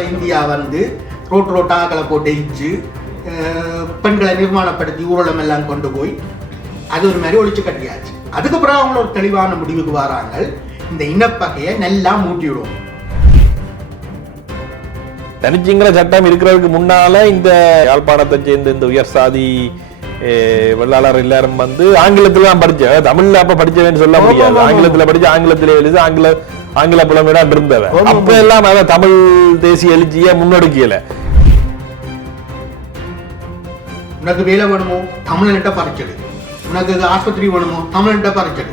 முதல்ல இந்தியா வந்து ரோட்டாக்களை போட்டு எரிச்சு பெண்களை நிர்மாணப்படுத்தி ஊர்வலம் எல்லாம் கொண்டு போய் அது ஒரு மாதிரி ஒழிச்சு கட்டியாச்சு. அதுக்கப்புறம் அவங்க ஒரு தெளிவான முடிவுக்கு வராங்க, இந்த இனப்பகையை நல்லா மூட்டி விடுவோம். தனிச்சிங்கள சட்டம் இருக்கிறதுக்கு முன்னால இந்த யாழ்ப்பாணத்தை சேர்ந்த இந்த உயர் சாதி வெள்ளாளர் எல்லாரும் வந்து ஆங்கிலத்துல தான் படிச்ச, தமிழ்ல அப்ப படிச்சவேன்னு சொல்ல முடியாது. ஆங்கிலத்துல படிச்சு ஆங்கிலத்திலே எழுதி ஆங்கில புலமையிடம் இருந்தவன். அப்ப எல்லாம் அதான் தமிழ் தேசிய எழுச்சிய முன்னெடுக்கல. உனக்கு வேலை வேணுமோ தமிழ்கிட்ட பறிச்சது, உனக்கு ஆஸ்பத்திரி வேணுமோ தமிழ்கிட்ட பறிச்சது.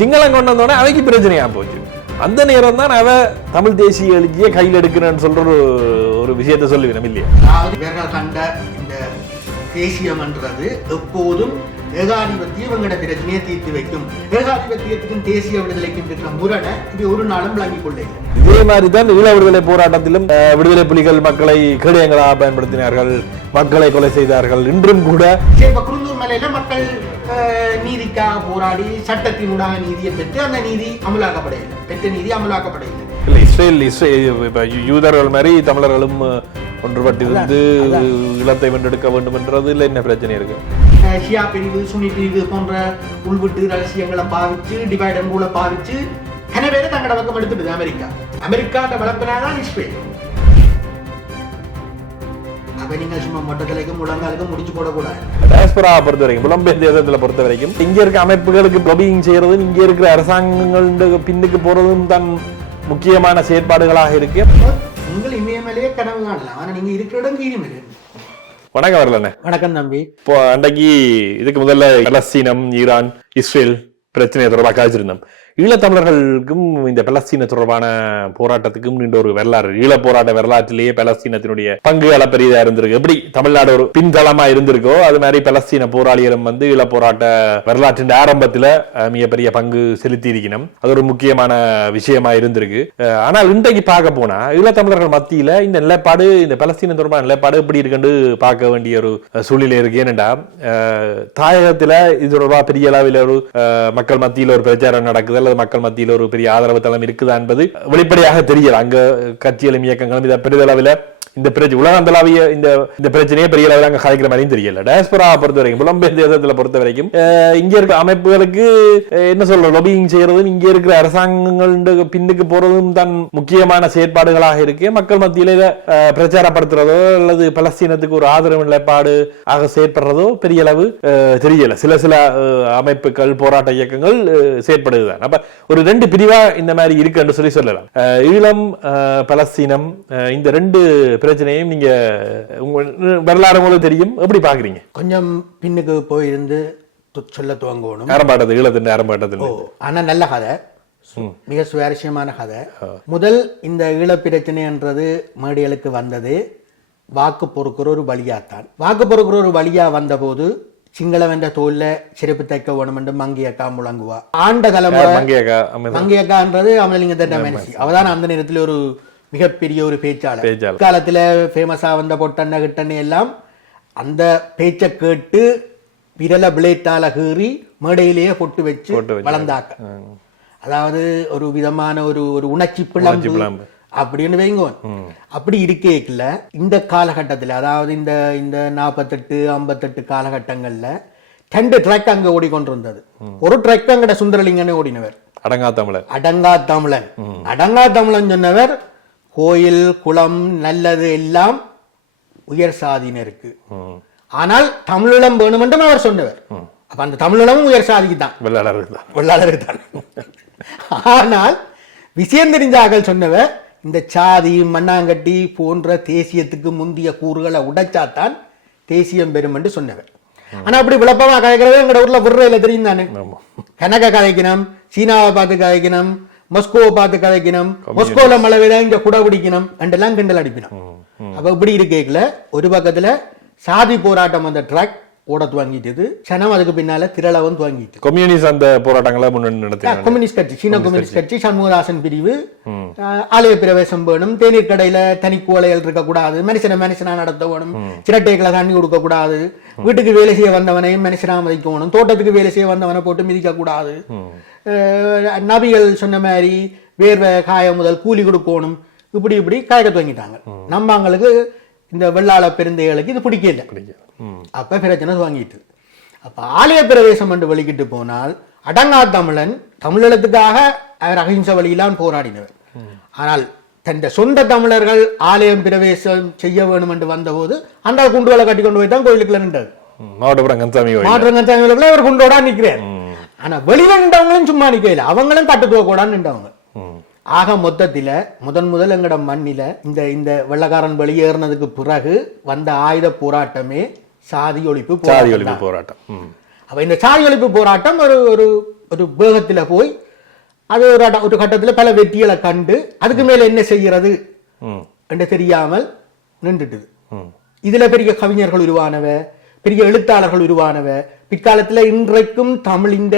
சிங்களம் கொண்டு வந்தோடனே அவைக்கு பிரச்சனையா போச்சு. அந்த நேரம் தான் அவ தமிழ் தேசிய எழுச்சியை கையில் எடுக்கிறேன்னு சொல்ற ஒரு விஷயத்த சொல்லுவேன் இல்லையா? அதாவது இவர்கள் கண்ட இந்த தேசியம்ன்றது எப்போதும் ஏகாதிபத்தியம் இவங்களோட பிரச்சனையை தீர்த்து வைக்கும். ஏகாதிபத்தியத்துக்கும் தேசிய விடுதலைக்கும் இருக்கிற முரணை இது ஒரு நாளும் விளங்கிக் கொள்ள. இதே மாதிரிதான் ஈழ விடுதலை போராட்டத்திலும் விடுதலை புலிகள் மக்களை கேடயங்களாக பயன்படுத்தினார்கள், மக்களை கொலை செய்தார்கள். இன்றும் கூட குருந்தூர் மலையில மக்கள் நீதிக்காக போராடி சட்டத்தினூடாக நீதியை பெற்று அந்த நீதி அமலாக்கப்படையில்லை, பெற்ற நீதி அமலாக்கப்படையில்லை. இல்லை, இஸ்ரேல் யூதர்கள் மாதிரி தமிழர்களும் ஒன்றுபட்டிருந்து ஈழத்தை வென்றெடுக்க வேண்டும் என்றது இல்லை. என்ன பிரச்சனை இருக்கு? ஷியா பிரிவு சுனி பிரிவு போன்ற உள்விட்டு ரகசியங்களை பாவிச்சு டிவைட் அண்ட் ரூலை பாவிச்சு கனவே தங்களோட பக்கம் எடுத்துடுது அமெரிக்கா வளர்ப்பினாதான் இஸ்ரேல். அப்ப நீங்க சும்மா மொட்டத்திலைக்கும் முழங்காலுக்கும் முடிச்சு போடக்கூடாது. டயஸ்போரா பொறுத்த வரைக்கும், புலம்பெயர் தேசத்துல பொறுத்த வரைக்கும் இங்க இருக்க அமைப்புகளுக்கு லொபியிங் செய்யறதும் இங்க இருக்கிற அரசாங்கங்கள் பின்னுக்கு போறதும் தான் முக்கியமான செயற்பாடுகளாக இருக்கு. உங்கள் இமயமலையே கனவு காணலாம், ஆனா நீங்க இருக்கிற இடம் கீழ்மலை. வணக்கம் வரலண்ணே. வணக்கம் தம்பி. இப்போ அன்றைக்கு இதுக்கு முதல்ல பலஸ்தீனம், ஈரான், இஸ்ரேல் பிரச்சனையை தொடர்பாக காய்ச்சிருந்தோம். ஈழத்தமிழர்களுக்கும் இந்த பலஸ்தீன தொடர்பான போராட்டத்துக்கும் நீண்ட ஒரு வரலாறு, ஈழ போராட்ட வரலாற்றிலேயே பலஸ்தீனத்தினுடைய பங்கு அளப்பரியதா இருந்திருக்கு. எப்படி தமிழ்நாடு ஒரு பின்தளமா இருந்திருக்கோ அது மாதிரி பலஸ்தீன போராளிகளும் வந்து ஈழ போராட்ட வரலாற்றின் ஆரம்பத்துல மிகப்பெரிய பங்கு செலுத்தி இருக்கணும். அது ஒரு முக்கியமான விஷயமா இருந்திருக்கு. ஆனால் இன்றைக்கு பார்க்க போனா ஈழத்தமிழர்கள் மத்தியில இந்த நிலைப்பாடு, இந்த பலஸ்தீன தொடர்பான நிலைப்பாடு எப்படி இருக்குன்னு பார்க்க வேண்டிய ஒரு சூழ்நிலை இருக்கு. ஏனென்றா தாயகத்துல இது தொடர்பாக பெரிய அளவில் ஒரு மக்கள் மத்தியில் ஒரு பிரச்சாரம் நடக்குது, மக்கள் மத்தியில் ஒரு பெரிய ஆதரவு தளம் இருக்குதா என்பது வெளிப்படையாக தெரியல. அங்க கட்சிகளும் இயக்கங்களும் இதை பெரிதளவில் இந்த பிரச்சனை உலகந்தளாவிய இந்த பிரச்சனையே பெரிய அளவில் அங்க கலைக்கிற மாதிரியும் தெரியல. டயஸ்போரா பொறுத்த வரைக்கும், புலம்பெயர் தேசத்துல பொறுத்த வரைக்கும் இங்க இருக்க அமைப்புகளுக்கு என்ன சொல்ற லொபியிங் செய்யறதும் இங்க இருக்கிற அரசாங்கங்கள் பின்னுக்கு போறதும் தான் முக்கியமான செயற்பாடுகளாக இருக்கு. மக்கள் மத்தியில இதை பிரச்சாரப்படுத்துறதோ அல்லது பலஸ்தீனத்துக்கு ஒரு ஆதரவு நிலைப்பாடு ஆக செயற்படுறதோ பெரிய அளவு தெரியல. சில அமைப்புகள், போராட்ட இயக்கங்கள் செயற்படுதுதான். அப்ப ஒரு ரெண்டு பிரிவா இந்த மாதிரி இருக்குன்னு சொல்லலாம். ஈழம், பலஸ்தீனம், இந்த ரெண்டு பிரச்சனையும் நீங்க வரலாறு போல தெரியும், எப்படி பாக்குறீங்க? கொஞ்சம் பின்னுக்கு போயிருந்து சொல்ல துவங்கணும். ஆரம்பாட்டத்தில், ஈழத்தின் ஆரம்பாட்டத்தில். ஆனா நல்ல கதை, மிக சுவாரஸ்யமான கதை. முதல் இந்த ஈழ பிரச்சனைன்றது மேடைகளுக்கு வந்தது வாக்கு பொறுக்கிற ஒரு வழியாத்தான். வாக்கு பொறுக்கிற ஒரு வழியா வந்த போது சிங்களம் என்ற தோல்ல சிறப்பு தைக்க வேணும் என்று மங்கியக்கா முழங்குவா. ஆண்ட தலைமுறை மங்கியக்கான்றது அமலிங்க மனுஷி. அவதான் அந்த நேரத்தில் ஒரு மிகப்பெரிய ஒரு பேச்சாளர். காலத்துல ஃபேமஸா வந்த பொட்டண்ண கிட்டண்ண எல்லாம் அந்த பேச்சை கேட்டு விரல பிளேட்டால கீறி மேடையிலேயே பொட்டு வச்சு வளர்ந்தாக்க. அதாவது ஒரு விதமான ஒரு உணர்ச்சி பிளம்பு அப்படின்னு வைங்க. அப்படி இருக்கேக்கல இந்த காலகட்டத்தில், அதாவது இந்த 48, 58 காலகட்டங்கள்ல 2 ட்ராக் அங்க ஓடிக்கொண்டிருந்தது. ஒரு ட்ராக் அங்கட சுந்தரலிங்கன்னு ஓடினவர் அடங்கா தமிழன் சொன்னவர். கோயில் குளம் நல்லது எல்லாம் உயர் சாதியினருக்கு, ஆனால் தமிழீழம் வேணும் என்றும் அவர் சொன்னவர். அப்ப அந்த தமிழீழமும் உயர் சாதிக்கு தான், வெள்ளாளருக்கு தான். ஆனால் விஷயம் தெரிஞ்சாக்கள் சொன்னவர் இந்த சாதி மண்ணாங்கட்டி போன்ற தேசியத்துக்கு முந்திய கூறுகளை உடைச்சாத்தான் தேசியம் பெறும் என்று சொன்னவர். ஆனா அப்படி விளப்பமா கதைக்கிறது எங்க ஊர்ல விடுறையில தெரியும் தானே. கணக்க கதைக்கணும், சீனாவை பார்த்து கதைக்கணும், மொஸ்கோவை பார்த்து கதைக்கணும், மொஸ்கோல மழை பெய்தா இங்க குடை பிடிக்கணும் என்றெல்லாம் கிண்டல் அடிப்பினோம். அப்ப இப்படி இருக்கேக்கல ஒரு பக்கத்துல சாதி போராட்டம் அந்த ட்ராக் ஓட துவங்கிட்டது. சனம் அதுக்கு பின்னால திரளவும் துவங்கிட்டு கம்யூனிஸ்ட் அந்த போராட்டங்களை முன்னணி நடத்தி கம்யூனிஸ்ட் கட்சி, சீன கம்யூனிஸ்ட் கட்சி, சண்முகதாசன் பிரிவு, ஆலய பிரவேசம் வேணும், தேநீர் கடையில தனி கோலைகள் இருக்க கூடாது, மனுஷனா நடத்த வேணும், சிரட்டைகளை தண்ணி கொடுக்க கூடாது, வீட்டுக்கு வேலை செய்ய வந்தவனை மனுஷனா மதிக்கணும், தோட்டத்துக்கு வேலை செய்ய வந்தவனை போட்டு மிதிக்க கூடாது, நபிகள் சொன்ன மாதிரி வேர்வை காய முதல் கூலி கொடுக்கணும், இப்படி காய்க்க துவங்கிட்டாங்க. நம்ம அவங்களுக்கு இந்த வெள்ளாள பெருந்தைகளுக்கு இது பிடிக்கல. அப்ப பிரச்சனை துவங்கிட்டு, அப்ப ஆலய பிரவேசம் என்று வெளிக்கிட்டு போனால் அடங்கா தமிழன் தமிழத்துக்காக அவர் அகிம்சை வழியிலான் போராடினவர். ஆனால் தன் சொந்த தமிழர்கள் ஆலயம் பிரவேசம் செய்ய வேணும் என்று வந்தபோது அந்த குண்டுகளை கட்டி கொண்டு போய் தான் கோயிலுக்குள்ள நின்றார். மாவட்டபுரம் அவர் குண்டோட நிற்கிறார். ஆனா வெளியில நின்றவங்களும் சும்மா நிக்கல, அவங்களும் கட்டுத்துவ நின்றவங்க. ஆக மொத்தத்தில முதல் எங்கட மண்ணில இந்த வெள்ளக்காரன் வெளியேறினதுக்கு பிறகு வந்த ஆயுத போராட்டமே சாதி ஒழிப்பு போராட்டம். அப்ப இந்த சாதி ஒழிப்பு போராட்டம் ஒரு வேகத்துல போய் அது ஒரு கட்டத்துல பல வெற்றிகளை கண்டு அதுக்கு மேல என்ன செய்கிறது என்று தெரியாமல் நின்றுட்டுது. இதுல பெரிய கவிஞர்கள் உருவானவ, பெரிய எழுத்தாளர்கள் உருவானவ, பிற்காலத்துல இன்றைக்கும் தமிழிந்த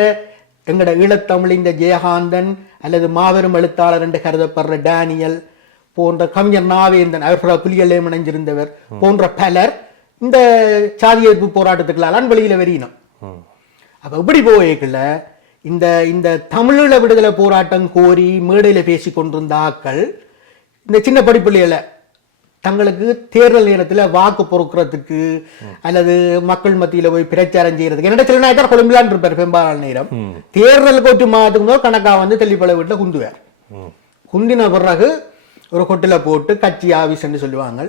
எங்கட ஈழத்தமிழிந்த ஜெயகாந்தன் அல்லது மாபெரும் எழுத்தாளர் என்று கருதப்படுற டேனியல் போன்ற கவிஞர் நாவேந்தன், அவர் புலிகளே இணைஞ்சிருந்தவர் போன்ற பலர் இந்த சாதி எதிர்ப்பு போராட்டத்துக்கெல்லாம் வெளியில வெறியினோம். அப்ப இப்படி போய்க்குள்ள இந்த தமிழீழ விடுதலை போராட்டம் கோரி மேடையில பேசி கொண்டிருந்த ஆக்கள் இந்த சின்ன படிப்புள்ளைகளை தங்களுக்கு தேர்தல் நேரத்துல வாக்கு பொறுக்கிறதுக்கு அல்லது மக்கள் மத்தியில போய் பிரச்சாரம் செய்யறதுக்கு, என்னோட சில நாயக்கர் கொழும்பிலான் இருப்பார் பெரும்பாலான நேரம், தேர்தலுக்கு ஒரு மாதத்துக்கு முதல் கணக்கா வந்து தெல்லிப்பழ வீட்டுல குந்துவார். குந்தின பிறகு ஒரு கொட்டில போட்டு கட்சி ஆபீஸ்ன்னு சொல்லுவாங்க.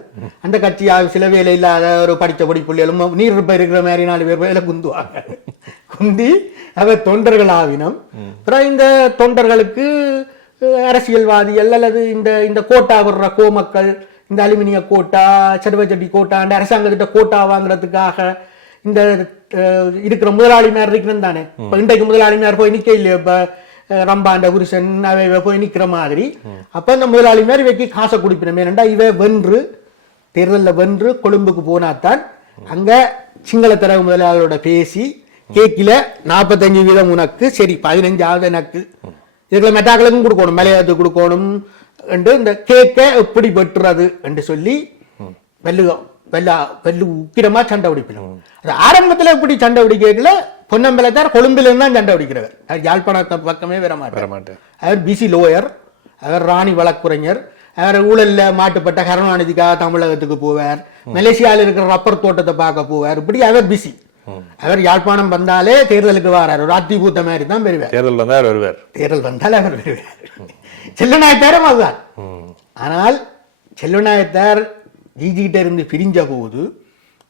அந்த கட்சி ஆபீஸ்ல வேலை இல்லாத ஒரு படித்த படிப்புள்ளிகளும் நீர் இருக்கிற மாதிரி 4 பேர் வேலை குந்துவாங்க. குந்தி அவர் தொண்டர்கள் ஆவினம். அப்புறம் இந்த தொண்டர்களுக்கு அரசியல்வாதிகள் அல்லது இந்த கோட்டா வர்ற கோமக்கள், இந்த அலுமினிய கோட்டா, சடுவச்சட்டி கோட்டா, அந்த அரசாங்கத்திட்ட கோட்டா வாங்குறதுக்காக இந்த இருக்கிற முதலாளிமார் இருக்கிறது தானே. இப்ப இன்றைக்கு முதலாளிமார் போய் நிக்க இல்லையா, இப்ப ரம்பாண்ட புருஷன் அவை போய் நிக்கிற மாதிரி. அப்ப இந்த முதலாளி மாதிரி வைக்க காசை குடிப்பினோம். ஏனண்டா இவ வென்று தேர்தலில் வென்று கொழும்புக்கு போனாத்தான் அங்க சிங்கள தரவு முதலாளியோட பேசி கேக்கில 45% உனக்கு, சரி 15 எனக்கு, இதுல மெட்டாக்களுக்கும் கொடுக்கணும், மலையாளத்துக்கு கொடுக்கணும் என்று இந்த கேக்க எப்படி வெட்டுறது என்று சொல்லி வெல்லு உக்கிரமா சண்டை பிடிப்பினோம். ஆரம்பத்துல எப்படி சண்டை பிடிக்கல, பொன்னம்பலத்தார் கொழும்பில இருந்தான் சண்டை பிடிக்கிறவர். அவர் யாழ்ப்பாணத்தை பக்கமே வர மாட்டார். அவர் பிசி லோயர், அவர் ராணி வழக்குரைஞர், அவர் ஊழல்ல மாட்டுப்பட்ட கருணாநிதிக்காக தமிழகத்துக்கு போவார், மலேசியாவில் இருக்கிற ரப்பர் தோட்டத்தை பார்க்க போவார். இப்படி அவர் பிசி. அவர் யாழ்ப்பாணம் வந்தாலே தேர்தலுக்கு வரார், ஒரு அத்தி பூத்த மாதிரி தான் பெறுவார். தேர்தல் வந்தால் அவர் வருவார். செல்வநாயத்தாரும் அதுதான். ஆனால் செல்வநாயத்தார் ஜிஜிகிட்ட இருந்து பிரிஞ்ச போது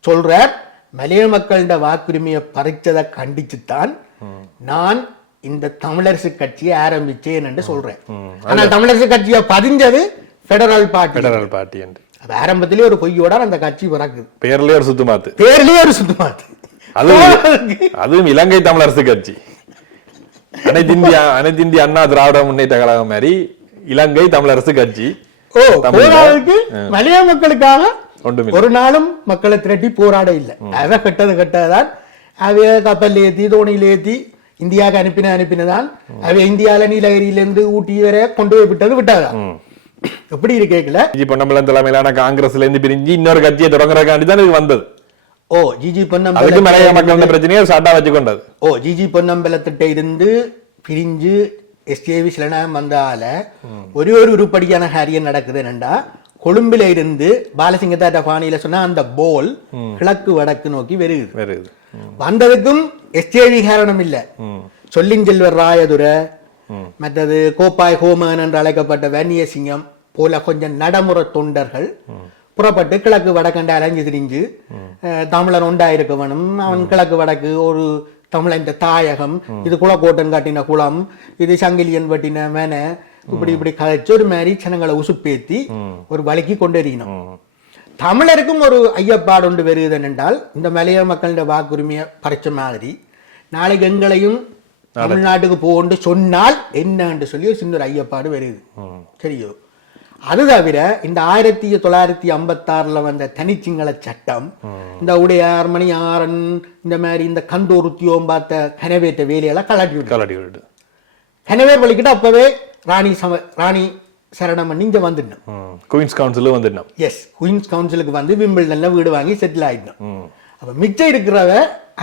சொல்றார், மலைய மக்களிட வாக்குரிமையை பறிச்சதை கண்டிச்சுத்தான் நான் இந்த தமிழரசு கட்சியை ஆரம்பிச்சேன் என்று சொல்றேன். ஆனால் தமிழரசு கட்சியை பதிஞ்சது பெடரல் பார்ட்டி என்று. ஆரம்பத்திலே ஒரு பொய்யோட அந்த கட்சி பிறக்குது. பேர்லயே ஒரு சுத்துமாத்து. அதுவும் இலங்கை தமிழரசு கட்சி. அனைத்து இந்திய அண்ணா திராவிட முன்னேற்ற கழகம் மாதிரி இலங்கை தமிழரசு கட்சி. மலைய மக்களுக்காக ஒரு நாளும் மக்களை திரட்டி போராட இல்லை. அவ கட்டதுதான் அவைய கப்பல் ஏத்தி தோணியில் ஏத்தி இந்தியாவுக்கு அனுப்பினதான் அவை இந்தியாவில நீலகிரியிலிருந்து ஊட்டி வர கொண்டு போய் விட்டதான். எப்படி இருக்கேக்கல பொன்னம்பலம் தலைமையிலான காங்கிரஸ்ல இருந்து பிரிஞ்சு இன்னொரு கட்சியை தொடங்குறதுக்காண்டி தான் இது வந்தது. ஜிஜி பொன்னம்பலம் பிரச்சனையை சாட்டா வச்சு கொண்டது. ஜிஜி பொன்னம்பலத்திட்ட இருந்து பிரிஞ்சு எஸ்டிஏவி சில நேரம் வந்தால ஒரு உருப்படியான காரியம் நடக்குது. என்னண்டா, கொழும்புல இருந்து பாலசிங்கத்தாட்ட பாணியில சொன்னா அந்த போல் கிழக்கு வடக்கு நோக்கி வருது. வந்ததுக்கும் எஸ்டிஏவி காரணம் இல்ல, சொல்லிஞ்செல்வர் ராயதுரை, மற்றது கோப்பாய் ஹோமன் என்று அழைக்கப்பட்ட வன்னியசிங்கம் போல கொஞ்சம் நடைமுறை தொண்டர்கள் புறப்பட்டு கிழக்கு வடக்கண்ட அலைஞ்சு திரிஞ்சு தமிழன் உண்டாயிருக்கவனும், அவன் கிழக்கு வடக்கு ஒரு தமிழன் தாயகம், இது குளக்கோட்டன் காட்டின குளம், இது சங்கிலியன் வட்டின மேன, இப்படி கழிச்சு ஒரு மாதிரி ஜனங்களை உசுப்பேத்தி ஒரு வழிக்கு கொண்டறியணும். தமிழருக்கும் ஒரு ஐயப்பாடு ஒன்று வருது என்றால், இந்த மலைய மக்களோட வாக்குரிமையை பறிச்ச மாதிரி நாளைக்கு எங்களையும் தமிழ்நாட்டுக்கு போன்னு சொன்னால் என்னன்னு சொல்லி ஒரு சின்ன ஐயப்பாடு வருது. சரியோ? அது தவிர இந்த 1956 வந்த தனிச்சிங்கள சட்டம், இந்த உடையார் மணியாரன் இந்த மாதிரி இந்த கந்தூர் உத்தியோகம் பார்த்த கனவேற்ற வேலையெல்லாம் கலாட்டி விட்டு கனவேர் வலிக்கிட்டு அப்பவே ராணி சரணம் பண்ணி இங்க வந்துடணும். குயின்ஸ் கவுன்சில் வந்துடணும். எஸ், குயின்ஸ் கவுன்சிலுக்கு வந்து விம்பிள்டன்ல வீடு வாங்கி செட்டில் ஆயிடணும். அப்ப மிச்சம் இருக்கிறவ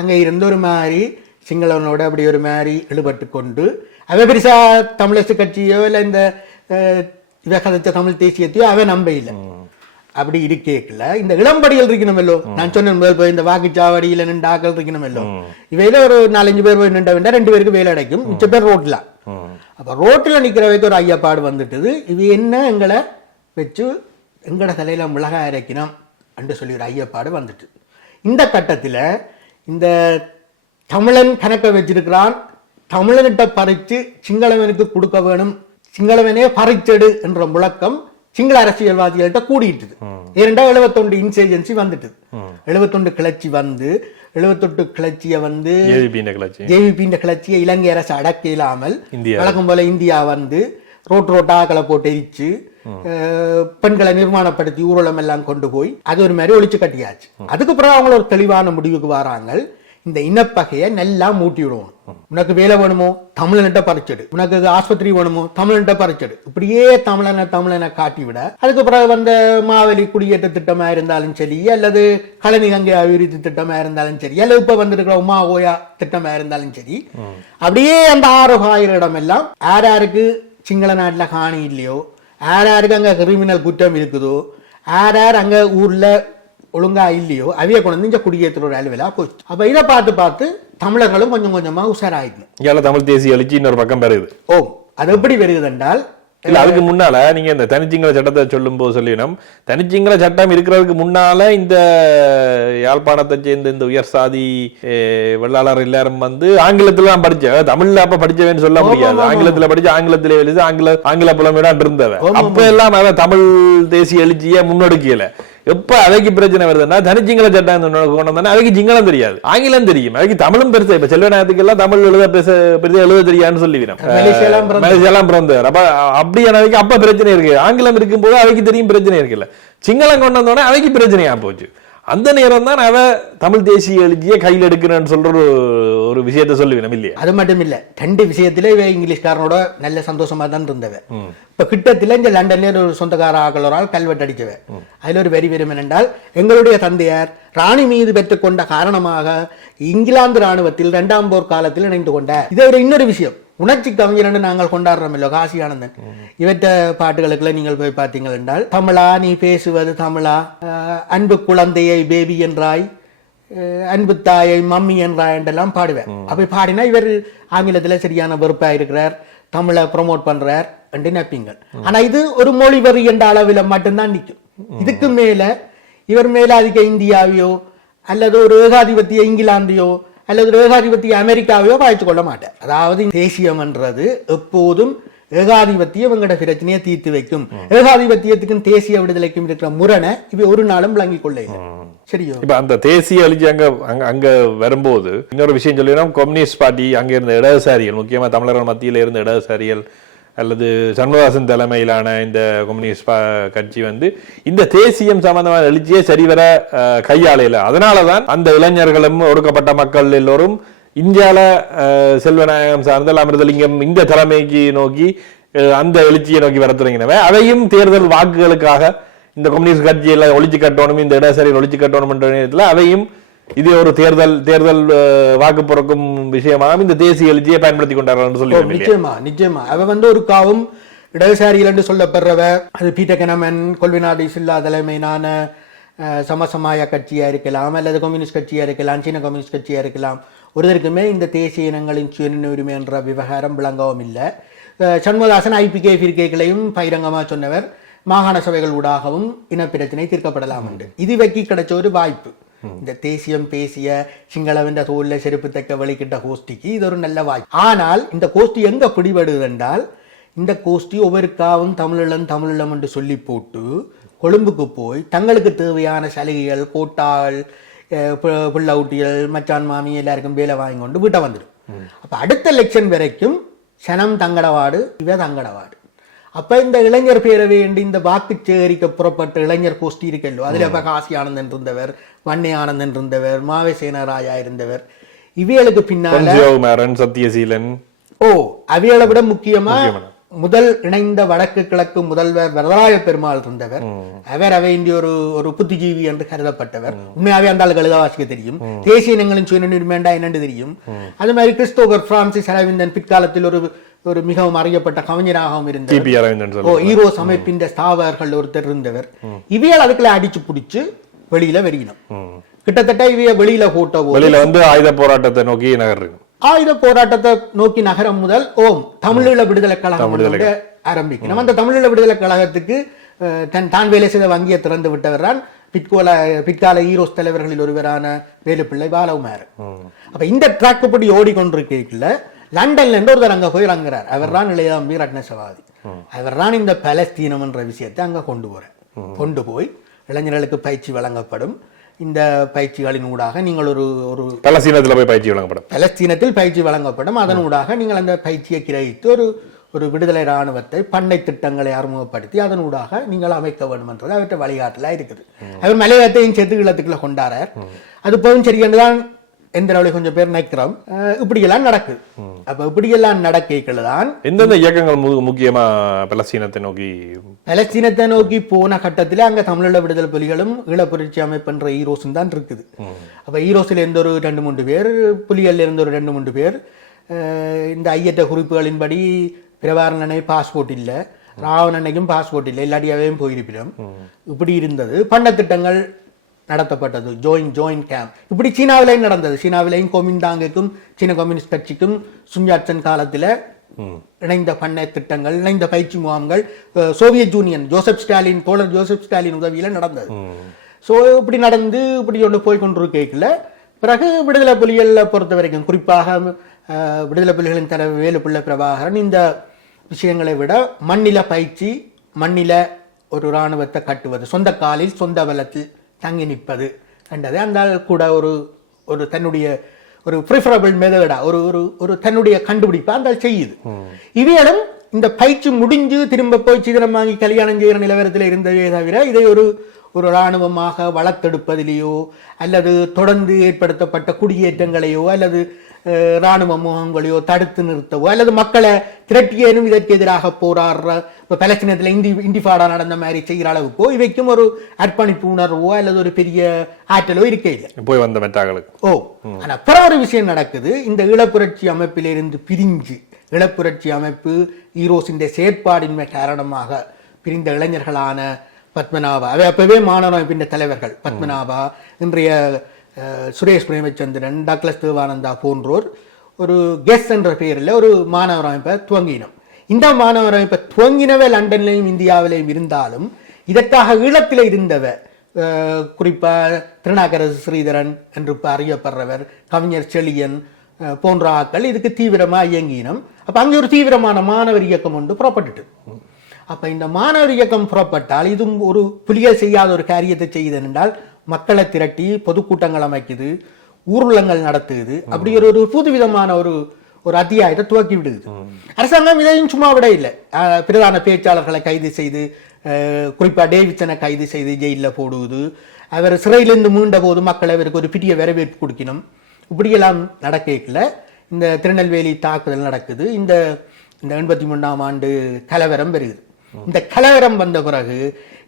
அங்க இருந்த ஒரு மாதிரி சிங்களவனோட அப்படி ஒரு மாதிரி இழுபட்டு கொண்டு அவ பெருசா தமிழரசு கட்சியோ இல்ல இந்த இவ கதைச்ச தமிழ் தேசியத்தையோ அவன் நம்ப இல்லை. அப்படி இருக்கேக்கல இந்த இளம்படிகள் இருக்கணுமல்லோ, நான் சொன்ன முதல் போய் இந்த வாக்குச்சாவடியில நின்று ஆக்கள் இருக்கணுமல்லோ, இவையில ஒரு 4-5 பேர் போய் நின்ற வேண்டாம், 2 பேருக்கு வேலை அடைக்கும், மிச்ச பேர் ரோட்ல. அப்ப ரோட்ல நிக்கிறவைக்கு ஒரு ஐயப்பாடு வந்துட்டுது, இது என்ன எங்களை வச்சு எங்கட தலையில மிளகாய் அரைக்கணும் என்று சொல்லி ஒரு ஐயப்பாடு வந்துட்டு. இந்த கட்டத்துல இந்த தமிழன் கணக்க வச்சிருக்கிறான், தமிழன்கிட்ட பறிச்சு சிங்களவனுக்கு கொடுக்க வேணும், சிங்களவனே பறிச்செடு என்ற முழக்கம் சிங்கள அரசியல்வாதிகள்கிட்ட கூடிட்டுது. ஏனென்றா 71 இன்சர்ஜென்சி வந்துட்டு, 71 கிளர்ச்சி வந்து 78 கிளர்ச்சியை வந்து ஜேவிபியின் கிளர்ச்சியை இலங்கை அரசு அடக்க இல்லாமல் வழக்கம் போல இந்தியா வந்து ரோட்டாக்களை போட்டு எரிச்சு பெண்களை நிர்மாணப்படுத்தி ஊர்வலம் எல்லாம் கொண்டு போய் அது ஒரு மாதிரி ஒழிச்சு கட்டியாச்சு. அதுக்கு பிறகு அவங்க ஒரு தெளிவான முடிவுக்கு வராங்க, இந்த இனப்பகையை நல்லா மூட்டி விடுவோம். உனக்கு வேலை வேணுமோ தமிழன்கிட்ட பறிச்சடு, உனக்கு ஆஸ்பத்திரி வேணுமோ தமிழன்கிட்ட பறிச்சடு, இப்படியே தமிழனை காட்டி விட அதுக்கு பிறகு வந்த மாவெளி குடியேற்ற திட்டமா இருந்தாலும் சரி, அல்லது கழனி கங்கை அபிவிருத்தி திட்டமா இருந்தாலும் சரி, அல்லது இப்ப வந்திருக்கிற உமா ஓயா திட்டமா இருந்தாலும் சரி, அப்படியே அந்த 6,000 இடம் எல்லாம் யாருக்கு சிங்கள நாட்டுல காணி இல்லையோ, யாருக்கு அங்க கிரிமினல் குற்றம் இருக்குதோ, யார் அங்க ஊர்ல ஒழுங்கா இல்லையோ அவைய கொண்டு வந்து குடியேற்ற ஒரு அளவிலா போச்சு. அப்ப இதை பார்த்து தமிழர்களும் கொஞ்சம் கொஞ்சமா உஷாராயிக்கணும். தமிழ் தேசிய எழுச்சி இன்னொரு பக்கம் பெறுது. அது எப்படி பெறுகுது என்றால், இல்ல அதுக்கு முன்னால நீங்க இந்த தனிச்சிங்கள சட்டத்தை சொல்லும் போது சொல்லினோம், தனிச்சிங்கள சட்டம் இருக்கிறதுக்கு முன்னால இந்த யாழ்ப்பாணத்தை சேர்ந்த இந்த உயர் சாதி வெள்ளாளர் எல்லாரும் வந்து ஆங்கிலத்துல தான் படிச்ச, தமிழ்ல அப்ப படிச்சவன்னு சொல்ல முடியாது, ஆங்கிலத்துல படிச்சு ஆங்கிலத்திலே எழுதி ஆங்கில புலமையிடம் இருந்தவ. அப்ப எல்லாம் அவன் தமிழ் தேசிய எழுச்சிய முன்னெடுக்கல. எப்ப அவைக்கு பிரச்சனை வருதுன்னா தனிச்சிங்கள சட்டம் கொண்டு வந்தா அவைக்கு சிங்களம் தெரியாது, ஆங்கிலம் தெரியும், அவைக்கு தமிழும் பெருசா. இப்ப செல்வநாயகத்துக்கு எல்லாம் தமிழ் எழுத தெரியாதுன்னு சொல்லிவிடும், மலேசியாலாம் பிறந்தார். அப்ப அப்படியானவைக்கு அப்ப பிரச்சனை இருக்கு. ஆங்கிலம் இருக்கும் போது அவைக்கு தெரியும் பிரச்சனை இருக்குல்ல, சிங்களம் கொண்டு வந்தோடனே அவைக்கு பிரச்சனையா போச்சு. அந்த நேரம் தான் அவ தமிழ் தேசிய எழுச்சியை கையில் எடுக்கிறேன்னு சொல்ற ஒரு விஷயத்த சொல்லுவேன் இல்லையா? அது மட்டும் இல்ல, 2 விஷயத்துல இவ இங்கிலீஷ்காரனோட நல்ல சந்தோஷமா தான் இருந்தவ. இப்ப கிட்டத்துல இந்த லண்டன்ல ஒரு சொந்தக்கார ஆக்களோரால் கல்வெட்டு அடிச்சவ. அதுல ஒரு வரி வரும் என்றால், எங்களுடைய தந்தையார் ராணி மீது பெற்றுக்கொண்ட காரணமாக இங்கிலாந்து ராணுவத்தில் 2ஆம் போர் காலத்தில் இணைந்து கொண்டார். இதை விட இன்னொரு விஷயம், உணர்ச்சி கவிஞர் நாங்கள் கொண்டாடுறோம் இல்லோ காசி ஆனந்தன், இவற்ற பாட்டுகளுக்குள்ள நீங்கள் போய் பார்த்தீங்கள் என்றால், தமிழா நீ பேசுவது தமிழா, அன்பு குழந்தையை பேபி என்றாய், அன்பு தாயை மம்மி என்றாய் என்றெல்லாம் பாடுவேன். அப்படி பாடினா இவர் ஆங்கிலத்துல சரியான வெறுப்பா இருக்கிறார், தமிழை ப்ரொமோட் பண்றார் என்று நினைப்பீங்கள். ஆனா இது ஒரு மொழி வரி என்ற அளவில் மட்டும்தான் நிற்கும். இதுக்கு மேல இவர் மேலாதிக்க இந்தியாவையோ அல்லது ஒரு ஏகாதிபத்திய இங்கிலாந்தையோ அல்லது ஏகாதிபத்திய அமெரிக்காவையோ பாய்ச்சி கொள்ள மாட்டேன். அதாவது தேசியம் என்றது எப்போதும் ஏகாதிபத்தியம் எங்கட பிரச்சனையை தீர்த்து வைக்கும். ஏகாதிபத்தியத்துக்கும் தேசிய விடுதலைக்கும் இருக்கிற முரணை இவை ஒரு நாளும் விளங்கிக் கொள்ள சரியோ. இப்ப அந்த தேசிய எழுச்சி அங்க வரும்போது இன்னொரு விஷயம் சொல்லிடும், கம்யூனிஸ்ட் பார்ட்டி அங்க இருந்த இடதுசாரிகள், முக்கியமா தமிழர்கள் மத்தியில இருந்த இடதுசாரிகள் அல்லது சண்முகதாசன் தலைமையிலான இந்த கம்யூனிஸ்ட் கட்சி வந்து இந்த தேசியம் சம்பந்தமான எழுச்சியை சரிவர கையாளையில. அதனாலதான் அந்த இளைஞர்களும் ஒடுக்கப்பட்ட மக்கள் எல்லோரும் இந்தியால செல்வநாயகம் சார்ந்த அமிர்தலிங்கம் இந்த தலைமைக்கு நோக்கி அந்த எழுச்சியை நோக்கி வர தொடங்கினவ. அதையும் தேர்தல் வாக்குகளுக்காக இந்த கம்யூனிஸ்ட் கட்சியில ஒழிச்சு கட்டணும், இந்த இடதுசாரியில் ஒழிச்சு கட்டணும் என்ற நேரத்தில் அதையும் இது ஒரு தேர்தல் வாக்கு பொறுக்கும் விஷயமாக இந்த தேசிய எழுச்சியை பயன்படுத்தி கொண்டார்கள் சொல்லி. நிச்சயமா அவ வந்து ஒரு காவும் இடதுசாரிகள் என்று சொல்லப்படுறவ, அது பீட்டர் கெனமன், கொல்வினாடி சில்லா தலைமையிலான சமசமாய கட்சியா இருக்கலாம், அல்லது கம்யூனிஸ்ட் கட்சியா இருக்கலாம், சீன கம்யூனிஸ்ட் கட்சியா இருக்கலாம், ஒருவருக்குமே இந்த தேசிய இனங்களின் சுய உரிமை என்ற விவகாரம் விளங்கவும் இல்லை. சண்முகதாசன் ஐபிகே பிரிக்கைகளையும் பகிரங்கமா சொன்னவர், மாகாண சபைகள் ஊடாகவும் இனப்பிரச்சனை தீர்க்கப்படலாம் என்று. இது வைக்கி கிடைச்ச ஒரு வாய்ப்பு. இந்த தேசியம் பேசிய சிங்களவென்ற தோல்ல செருப்பு தக்க வழிகிட்ட கோஷ்டிக்கு இது ஒரு நல்ல வாய்ப்பு. ஆனால் இந்த கோஷ்டி எங்க பிடிபடுது என்றால், இந்த கோஷ்டி ஒவ்வொருக்காவும் தமிழீழம் என்று சொல்லி போட்டு கொழும்புக்கு போய் தங்களுக்கு தேவையான சலுகைகள், கோட்டாள், பிள்ளவுட்டிகள், மச்சான் மாமி எல்லாருக்கும் வேலை வாங்கி கொண்டு வீட்டை வந்துடும். அப்ப அடுத்த எலெக்ஷன் வரைக்கும் சனம் தங்கடவாடு, இவ தங்கடவாடு. அப்ப இந்த இளைஞர் பேரவை என்று இந்த வாக்கு சேகரிக்க புறப்பட்ட இளைஞர் கோஷ்டி இருக்கல்லோ, அதுல இப்ப காசி ஆனந்தன் இருந்தவர், வன்னி ஆனந்தன் இருந்தவர், மாவேசேனராயா இருந்தவர், இவைகளுக்கு பின்னால சத்தியசீலன், அவைகளை விட முக்கியமா முதல் இணைந்த வடக்கு கிழக்கு முதல்வர் வரதாய பெருமாள் இருந்தவர். அவர் இந்திய ஒரு புத்திஜீவி என்று கருதப்பட்டவர். உண்மையாவே அந்த ஆளுக்கு எழுத வாசிக்க தெரியும், தேசிய இனங்களின் சுயநிர்மேண்டா என்னென்று தெரியும். அது மாதிரி கிறிஸ்தோபர் பிரான்சிஸ் அரவிந்தன் பிற்காலத்தில் ஒரு மிகவும் அறியப்பட்ட கவிஞராகவும் இருந்தவர். டிபி அரவிந்தன் சொல்லுவாங்க. ஈரோஸ் அமைப்பின் ஸ்தாபகர்கள் ஒருத்தர் இருந்தவர். இவையால் அதுக்குள்ள அடிச்சு பிடிச்சு வெளியில வெறியினோம். கிட்டத்தட்ட இவைய வெளியில போட்ட வெளியில ஆயுத போராட்டத்தை நோக்கி நகர்றீங்க. ஆயுத போராட்டத்தை நோக்கி நகரம் முதல் தமிழீழ விடுதலை கழகம் ஆரம்பிக்கணும். அந்த தமிழீழ விடுதலை கழகத்துக்கு தான் வேலை செய்த வங்கியை திறந்து விட்டவர் தான் பிற்கால ஈரோஸ் தலைவர்களில் ஒருவரான வேலுப்பிள்ளை பாலகுமார். அப்ப இந்த ட்ராக் படி ஓடிக்கொண்டிருக்கல லண்டன்ல இருந்து ஒருத்தர் அங்க போய் இறங்குறார். அவர் தான் இளையதம்பி ரத்னசவாதி. அவர் தான் இந்த பலஸ்தீனம் என்ற விஷயத்தை அங்க கொண்டு போய் இளைஞர்களுக்கு பயிற்சி வழங்கப்படும். இந்த பயிற்சிகளின் ஊடாக நீங்கள் ஒரு பலஸ்தீனத்தில் பயிற்சி வழங்கப்படும். அதன் ஊடாக நீங்கள் அந்த பயிற்சியை கிரகித்து ஒரு விடுதலை இராணுவத்தை பண்ணை திட்டங்களை அறிமுகப்படுத்தி அதன் ஊடாக நீங்கள் அமைக்க வேண்டும் என்றது அவற்றை வழிகாட்டலா இருக்குது. அவர் மலையாளத்தையும் சேர்த்து ஈழத்துக்குள்ள கொண்டாரார். அது போதும் சரியென்றுதான் எந்த அளவுக்கு கொஞ்சம் பேர் நினைக்கிறோம். இப்படியெல்லாம் நடக்குது. அப்ப இப்படியெல்லாம் நடக்கதான் எந்தெந்த இயக்கங்கள் முக்கியமா பலஸ்தீனத்தை நோக்கி போன கட்டத்தில் அங்க தமிழீழ விடுதலை புலிகளும் ஈழப்புரட்சி அமைப்புன்ற ஈரோஸும் தான் இருக்குது. அப்ப ஈரோஸில் இருந்து ஒரு 2-3 பேர், புலிகள்ல இருந்து ஒரு 2-3 பேர். இந்த ஐயற்ற குறிப்புகளின்படி பிரபாரணனை பாஸ்போர்ட் இல்ல, ராவணனைக்கும் பாஸ்போர்ட் இல்லை, இல்லாட்டியாவையும் போயிருப்பிடும். இப்படி இருந்தது. பண்ண திட்டங்கள் நடத்தப்பட்டது. ஜோயின் கேம்ப் இப்படி சீனாவிலையும் நடந்தது. சீனாவிலையும் கோமிந்தாங்குக்கும் சீன கம்யூனிஸ்ட் கட்சிக்கும் சுன்யாட்சன் காலத்தில் இணைந்த பண்ணை திட்டங்கள், இணைந்த பயிற்சி முகாம்கள் சோவியத் யூனியன் தோழர் ஜோசப் ஸ்டாலின் உதவியில நடந்தது. ஸோ இப்படி நடந்து இப்படி ஒன்று போய் கொண்டிருக்கல பிறகு விடுதலை புலிகளை பொறுத்த வரைக்கும், குறிப்பாக விடுதலை புலிகளின் தலைவர் வேலுப்பிள்ளை பிரபாகரன் இந்த விஷயங்களை விட மண்ணில பயிற்சி, மண்ணில ஒரு இராணுவத்தை கட்டுவது, சொந்த காலில் சொந்த பலத்தில் தங்கி நிற்பது என்றது அந்த கூட ஒரு தன்னுடைய ஒரு ப்ரிஃபரபிள் மெதடா ஒரு தன்னுடைய கண்டுபிடிப்பா அந்த செய்யுது. இவையிடம் இந்த பயிற்சி முடிஞ்சு திரும்ப போய் சிதறம் வாங்கி கல்யாணம் செய்கிற நிலவரத்தில் இருந்ததே தவிர இதை ஒரு இராணுவமாக வளர்த்தெடுப்பதிலேயோ அல்லது தொடர்ந்து ஏற்படுத்தப்பட்ட குடியேற்றங்களையோ அல்லது இராணுவ முகாம்களையோ தடுத்து நிறுத்தவோ அல்லது மக்களை திரட்டியேனும் இதற்கு எதிராக போராடுற பலஸ்தீனத்தில் இண்டிஃபாடா நடந்த மாதிரி செய்கிற அளவுக்கோ இவைக்கும் ஒரு அர்ப்பணிப்பு உணர்வோ அல்லது ஒரு பெரிய ஆற்றலோ இருக்கே இல்லை போய் வந்த மெட்டாங்களுக்கு. ஆனா அப்புறம் ஒரு விஷயம் நடக்குது. இந்த ஈழப்புரட்சி அமைப்பிலிருந்து பிரிஞ்சு, ஈழப்புரட்சி அமைப்பு ஈரோஸின் செயற்பாடின்மை காரணமாக பிரிந்த இளைஞர்களான பத்மநாபா, அவை அப்பவே மாணவர் அமைப்பின் தலைவர்கள் பத்மநாபா, இன்றைய சுரேஷ் பிரேமச்சந்திரன், டாக்லஸ் தேவானந்தா போன்றோர் ஒரு கெஸ் என்ற பெயரில் ஒரு மாணவர் அமைப்பை துவங்கினோம். இந்த மாணவர் அமைப்பை துவங்கினவை லண்டன்லையும் இந்தியாவிலையும் இருந்தாலும் இதற்காக ஈழத்தில் இருந்தவ, குறிப்பா திருநாக்கரசு ஸ்ரீதரன் என்று அறியப்படுறவர், கவிஞர் செழியன் போன்ற ஆட்கள் இதுக்கு தீவிரமா இயங்கினோம். அப்ப அங்கே ஒரு தீவிரமான மாணவர் இயக்கம் ஒன்று புறப்பட்டுட்டு, அப்ப இந்த மாணவர் இயக்கம் புறப்பட்டால் இதுவும் ஒரு புலிகள் செய்யாத ஒரு காரியத்தை செய்யுது என்றால் மக்களை திரட்டி பொதுக்கூட்டங்கள் அமைக்குது, ஊர்வலங்கள் நடத்துது. அப்படி ஒரு புதுவிதமான ஒரு அத்தியாயத்தை துவக்கி விடுது. அரசாங்கம் இதையும் சும்மா விட இல்லை. பிரதான பேச்சாளர்களை கைது செய்து, குறிப்பா டேவிட்சனை கைது செய்து ஜெயிலில் போடுவது, அவர் சிறையிலிருந்து மீண்ட போது மக்கள் அவருக்கு ஒரு பெரிய வரவேற்பு கொடுக்கணும். இப்படியெல்லாம் நடக்கல இந்த திருநெல்வேலி தாக்குதல் நடக்குது. இந்த 83ஆம் ஆண்டு கலவரம் வருகிறது. இந்த கலவரம் வந்த பிறகு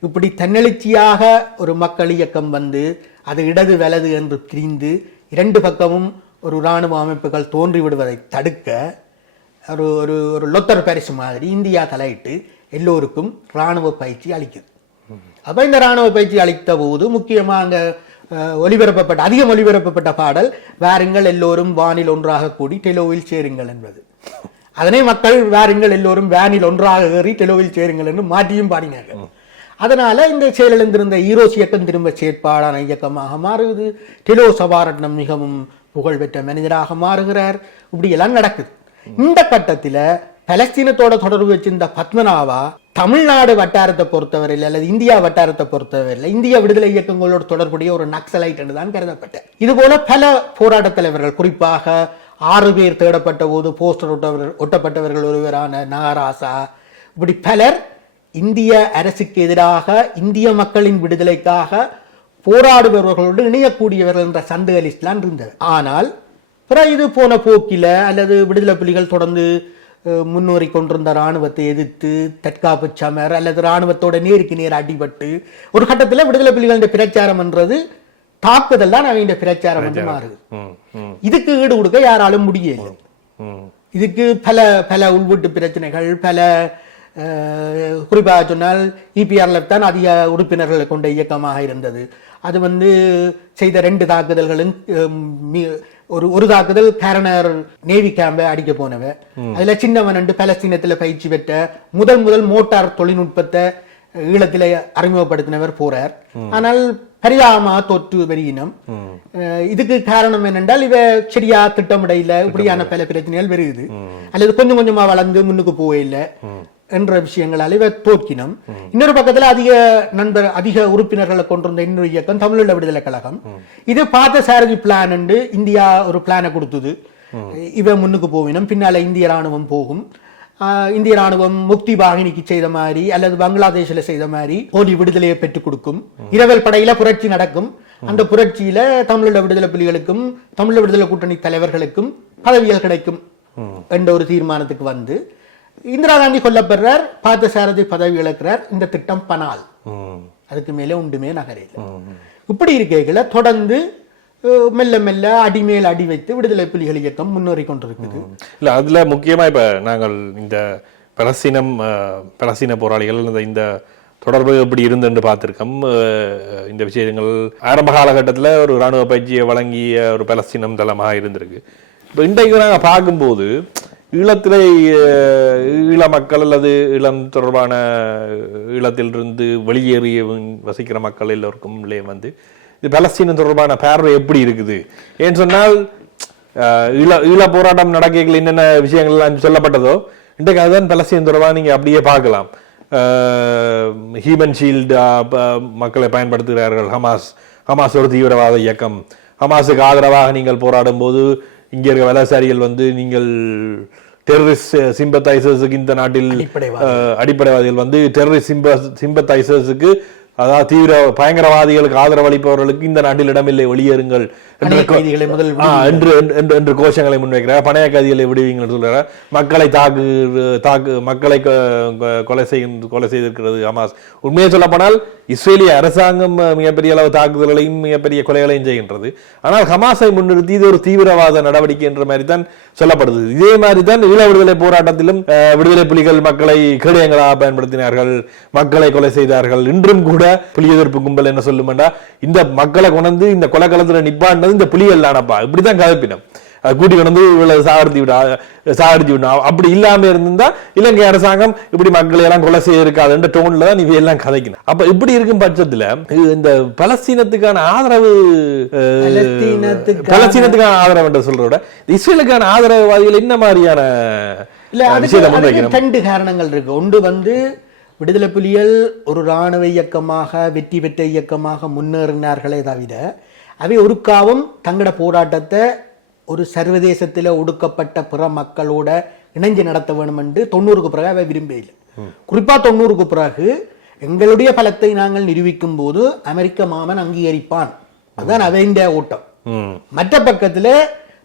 இப்படி தன்னெழுச்சியாக ஒரு மக்கள் இயக்கம் வந்து அது இடது வலது என்று பிரிந்து இரண்டு பக்கமும் ஒரு இராணுவ அமைப்புகள் தோன்றி விடுவதை தடுக்க ஒரு லொத்தர் பரிசு மாதிரி இந்தியா தலையிட்டு எல்லோருக்கும் இராணுவ பயிற்சி அளிக்குது. அப்ப இந்த இராணுவ பயிற்சி அளித்த போது முக்கியமாக அதிகம் ஒளிபரப்பப்பட்ட பாடல் வாருங்கள் எல்லோரும் வானில் ஒன்றாக கூடி டெலோவில் சேருங்கள் என்பது. அதனை மக்கள் வாருங்கள் எல்லோரும் வேனில் ஒன்றாக ஏறி டெலோவில் சேருங்கள் என்று மாற்றியும் பாடினார்கள். அதனால இந்த செயலிழந்திருந்த ஈரோஸ் இயக்கம் திரும்ப செயற்பாடான இயக்கமாக மாறுகிறது. டெலோ சபாரட்னம் மிகவும் புகழ்பெற்ற மனிதராக மாறுகிறார். இப்படி எல்லாம் நடக்குது. இந்த கட்டத்துல பலஸ்தீனத்தோட தொடர்பு வச்சிருந்த பத்மநாபா தமிழ்நாடு வட்டாரத்தை பொறுத்தவரையில் அல்லது இந்தியா வட்டாரத்தை பொறுத்தவரையில் இந்திய விடுதலை இயக்கங்களோடு தொடர்புடைய ஒரு நக்சலைட் என்று தான் கருதப்பட்டார். இது போல பல போராட்ட தலைவர்கள், குறிப்பாக 6 பேர் தேடப்பட்ட போது போஸ்டர் ஒட்டப்பட்டவர்கள் ஒருவரான நாராசா, இப்படி பலர் இந்திய அரசுக்கு எதிராக இந்திய மக்களின் விடுதலைக்காக போராடுபவர்களோடு இணையக்கூடியவர்கள் என்ற சந்தேக லிஸ்ட்லாம் இருந்தது. ஆனால் பிறகு இது போன போக்கில அல்லது விடுதலை புலிகள் தொடர்ந்து முன்னோறி கொண்டிருந்த இராணுவத்தை எதிர்த்து தற்காப்பு சமர் அல்லது இராணுவத்தோட நேருக்கு நேர் அடிபட்டு ஒரு கட்டத்தில் விடுதலை புலிகளின் பிரச்சாரம் என்றது தாக்குதல் தான் அவங்க பிரச்சாரம் என்று மாறுது. இதுக்கு ஈடு கொடுக்க யாராலும் முடியல. இதுக்கு பல பல உள்வீட்டு பிரச்சனைகள், பல குறிப்பாக சொன்னால் EPRLF தான் அதிக உறுப்பினர்களை கொண்ட இயக்கமாக இருந்தது. அது செய்த 2 தாக்குதல்களும் ஒரு தாக்குதல் கேரனர் நேவி கேம்பை அடிக்க போனவ. அதுல சின்னவன் பலஸ்தீனத்துல பயிற்சி பெற்ற முதல் மோட்டார் தொழில்நுட்பத்தை ஈழத்தில அறிமுகப்படுத்தினவர் போறார். ஆனால் பரிதாபமாக தோற்று வருகினம். இதுக்கு காரணம் என்னென்றால் இவ சரியா திட்டமிடையில இப்படியான பல பிரச்சனைகள் வருது, அல்லது கொஞ்சம் கொஞ்சமா வளர்ந்து முன்னுக்கு போயில்லை என்ற விஷயங்களால் இவ தோற்கினம். இன்னொரு பக்கத்துல அதிக உறுப்பினர்களை கொண்டிருந்த இன்னொரு இயக்கம் தமிழீழ விடுதலை கழகம். இது பார்த்த சாரதி பிளான் என்று இந்தியா ஒரு பிளானை கொடுத்தது. இவ முன்னுக்கு போவினம், பின்னால இந்திய ராணுவம் போகும். இந்திய ராணுவம் முக்தி வாகினிக்கு செய்த மாதிரி அல்லது பங்களாதேஷ்ல செய்த மாதிரி போலி விடுதலையை பெற்றுக் கொடுக்கும். இரவல் படையில புரட்சி நடக்கும். அந்த புரட்சியில தமிழீழ விடுதலை புலிகளுக்கும் தமிழீழ விடுதலை கூட்டணி தலைவர்களுக்கும் பதவிகள் கிடைக்கும் என்ற ஒரு தீர்மானத்துக்கு இந்திரா காந்தி கொல்லப்படுறார், பார்த்த சாரதி பதவி இழக்கிறார். இந்த திட்டம் பனால் அதுக்கு மேலே ஒன்றுமே நகரையில். இப்படி இருக்கைகளை தொடர்ந்து மெல்ல மெல்ல அடிமேல் அடி வைத்து விடுதலை புலிகள் இயக்கம் முன்னேறி கொண்டிருக்குது. இல்ல அதுல முக்கியமா இப்ப நாங்கள் இந்த பலஸ்தீன போராளிகள் இந்த தொடர்பு எப்படி இருந்துன்னு பார்த்திருக்கோம். இந்த விஷயங்கள் ஆரம்ப காலகட்டத்தில் ஒரு இராணுவ பயிற்சியை வழங்கிய ஒரு பலஸ்தீனம் தளமாக இருந்திருக்கு. இப்போ இன்றைக்கு நாங்கள் பார்க்கும்போது ஈழத்திலே ஈழ மக்கள் அல்லது ஈழம் தொடர்பான ஈழத்திலிருந்து வெளியேறிய வசிக்கிற மக்கள் எல்லோருக்கும் இது பலஸ்தீனம் தொடர்பான பார்வை எப்படி இருக்குது? ஏன்னு சொன்னால் ஈழ போராட்டம் நடக்கைகள் என்னென்ன விஷயங்கள் எல்லாம் சொல்லப்பட்டதோ இன்றைக்கு அதுதான் பலஸ்தீனம் தொடர்பாக நீங்க அப்படியே பார்க்கலாம். ஹியூமன் ஷீல்டு மக்களை பயன்படுத்துகிறார்கள். ஹமாஸ் ஒரு தீவிரவாத இயக்கம். ஹமாஸுக்கு ஆதரவாக நீங்கள் போராடும் போது இங்க இருக்க வலசாரிகள் நீங்கள் டெரரிஸ்ட் சிம்பத்தைசர்ஸுக்கு இந்த நாட்டில் அடிப்படைவாதிகள் டெரரிஸ்ட் சிம்பத்தைசர்ஸுக்கு அதாவது தீவிர பயங்கரவாதிகளுக்கு ஆதரவு அளிப்பவர்களுக்கு இந்த நாட்டில் இடமில்லை, வெளியேறுங்கள் என்று கோஷங்களை முன்வைக்கிறார். பணைய கைதிகளை விடுவீங்கள் சொல்றார். மக்களை மக்களை கொலை செய்திருக்கிறது ஹமாஸ். உண்மையை சொல்லப்போனால் இஸ்ரேலிய அரசாங்கம் மிகப்பெரிய அளவு தாக்குதல்களையும் மிகப்பெரிய கொலைகளையும் செய்கின்றது. ஆனால் ஹமாஸை முன்னிறுத்தி இது ஒரு தீவிரவாத நடவடிக்கை என்ற மாதிரி தான் சொல்லப்படுது. இதே மாதிரி தான் ஈழ விடுதலை போராட்டத்திலும் விடுதலை புலிகள் மக்களை கேடயங்களாக பயன்படுத்தினார்கள், மக்களை கொலை செய்தார்கள். இன்றும் கூட புலி எதிர்ப்பு கும்பல் என்ன சொல்லுமெண்டா, இந்த மக்களை கொண்டு இந்த கொலைக்களத்துல நிப்பாண்டது இந்த புலிகள் தானப்பா, இப்படிதான் கலப்பினம் கூட்டி கொண்டு சாகடிச்சு விடா. அப்படி இல்லாம இருந்தா இலங்கை அரசாங்கம் இப்படி மக்களை எல்லாம் கொலை செய்திருக்காதுன்ற டோன்ல தான் இவை எல்லாம் கதைக்கணும். அப்ப இப்படி இருக்கும் பட்சத்துல இந்த பலஸ்தீனத்துக்கான ஆதரவு என்று சொல்றத இஸ்ரேலுக்கான ஆதரவுவாதிகள் என்ன மாதிரியான ரெண்டு காரணங்கள் இருக்கு. ஒன்று விடுதலை புலிகள் ஒரு இராணுவ இயக்கமாக வெற்றி பெற்ற இயக்கமாக முன்னேறினார்களே தவிர அவை ஒருக்காவும் தங்களோட போராட்டத்தை ஒரு சர்வதேசத்தில் ஒடுக்கப்பட்ட பிற மக்களோட இணைஞ்சு நடத்த வேணும் என்று 90க்கு பிறகு அவை விரும்பவில்லை. குறிப்பா 90க்கு பிறகு எங்களுடைய பலத்தை நாங்கள் நிரூபிக்கும் போது அமெரிக்க மாமன் அங்கீகரிப்பான், அதுதான் அவைண்ட ஓட்டம். மற்ற பக்கத்துல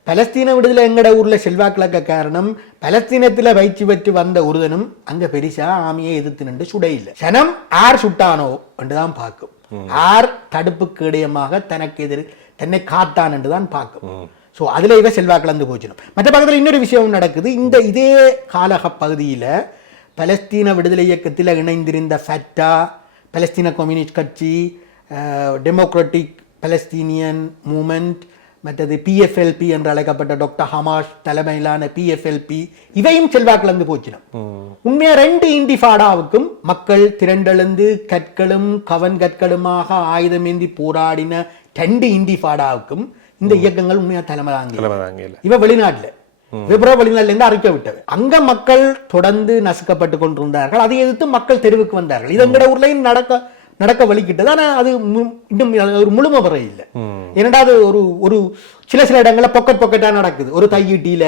பலஸ்தீன விடுதலை எங்கட ஊர்ல செல்வாக்கிழக்க காரணம் பலஸ்தீனத்துல பயிற்சி பெற்று வந்த ஒருதனும் அங்க பெரிசா ஆமியை எதிர்த்து நின்று சுட இல்லை. சனம் ஆர் சுட்டானோ என்றுதான் பார்க்கும், ஆர் தடுப்புக்கு இடையமாக தன்னை காத்தான் என்றுதான் பார்க்கும். சோ அதுல இவ செல்வா கலந்து போச்சிடும். மற்ற பக்கத்துல இன்னொரு விஷயம் நடக்குது. இதே காலக பகுதியில பலஸ்தீன விடுதலை இயக்கத்தில் இணைந்திருந்த ஃபத்தா, பலஸ்தீன கம்யூனிஸ்ட் கட்சி, டெமோக்ராட்டிக் பலஸ்தீனியன் மூமெண்ட், மற்றது PFLP என்று அழைக்கப்பட்ட டாக்டர் ஹமாஸ் தலைமையிலான PFLP இவையும் செல்வாக்கிழந்து போச்சிடும். உண்மையா 2 இண்டிஃபாடாவுக்கும் மக்கள் திரண்டெழுந்து கற்களும் கவன் கற்களுமாக ஆயுதமேந்தி போராடின 2 இண்டிஃபாடாவுக்கும் இந்த இயக்கங்கள் உண்மையா தலைமை. இவ வெளிநாட்டுல வெளிநாட்டுல இருந்து அறிக்கை விட்டது. அங்க மக்கள் தொடர்ந்து நசுக்கப்பட்டு கொண்டிருந்தார்கள். அதை எதிர்த்து மக்கள் தெருவுக்கு வந்தார்கள். இது எங்கட ஊர்லயும் நடக்க வலிக்கிட்டது. ஆனா அது இன்னும் ஒரு முழுமை வர இல்லை. இரண்டாவது ஒரு சில இடங்கள்ல பொக்கெட்டா நடக்குது. ஒரு தையீட்டியில